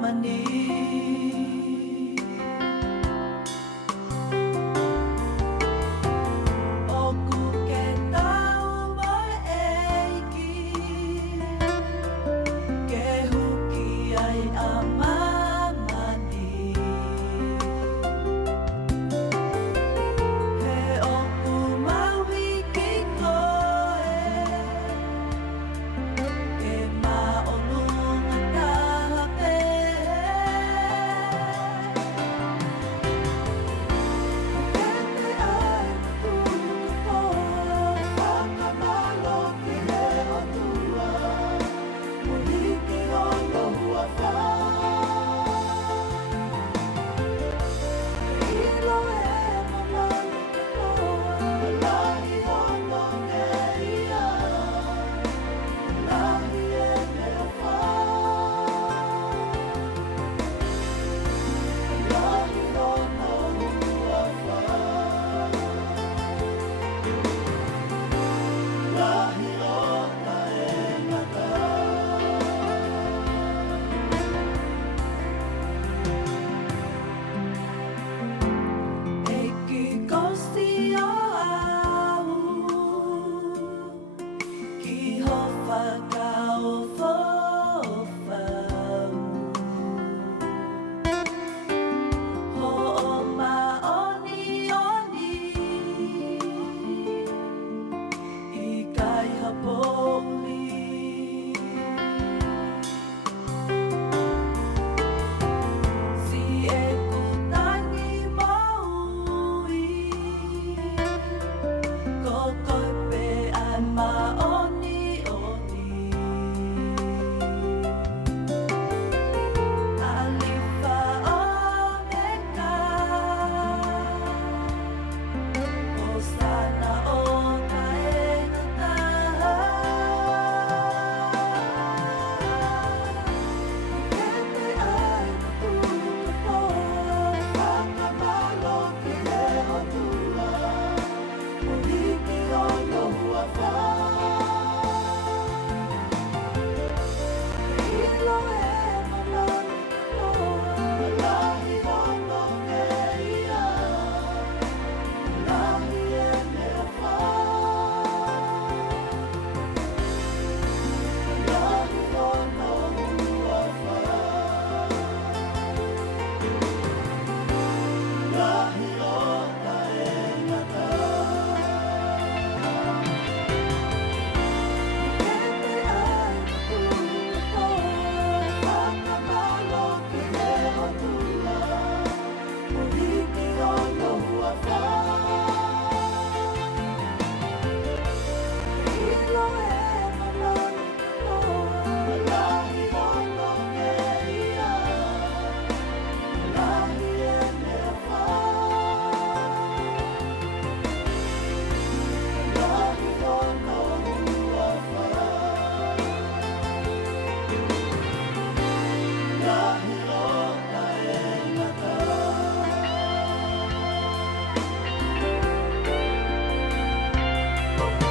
mani oku ke tau mai eiki ke huki ai a mamani he oku maui ki koe e maolunga tahape kete ai tuku poa whakamalo ki he otua muliki ono hua wha ilo e mamani ki poa lahi ono e ia lahi e mea wha lahi ono hua wha lahi ona e ngata e ki kosi o au ki ho whakao fofau ho o maoni oni i kai hapoli si e kutangi maui ko koe ai maoni oni alifa o meka o sana o kaena taha kete ai tuku poa whakamalo ki he otua muliki ono hua wha ilo e mamani ki poa lahi ono e ia lahi e mea wha lahi ono hua wha lahi ona e ngata kete ai tuku poa whakamalo ki he otua muliki ono hua wha ilo e mamani ki poa lahi ono e ia lahi e mea wha lahi ono hua wha lahi ona e ngata Bye.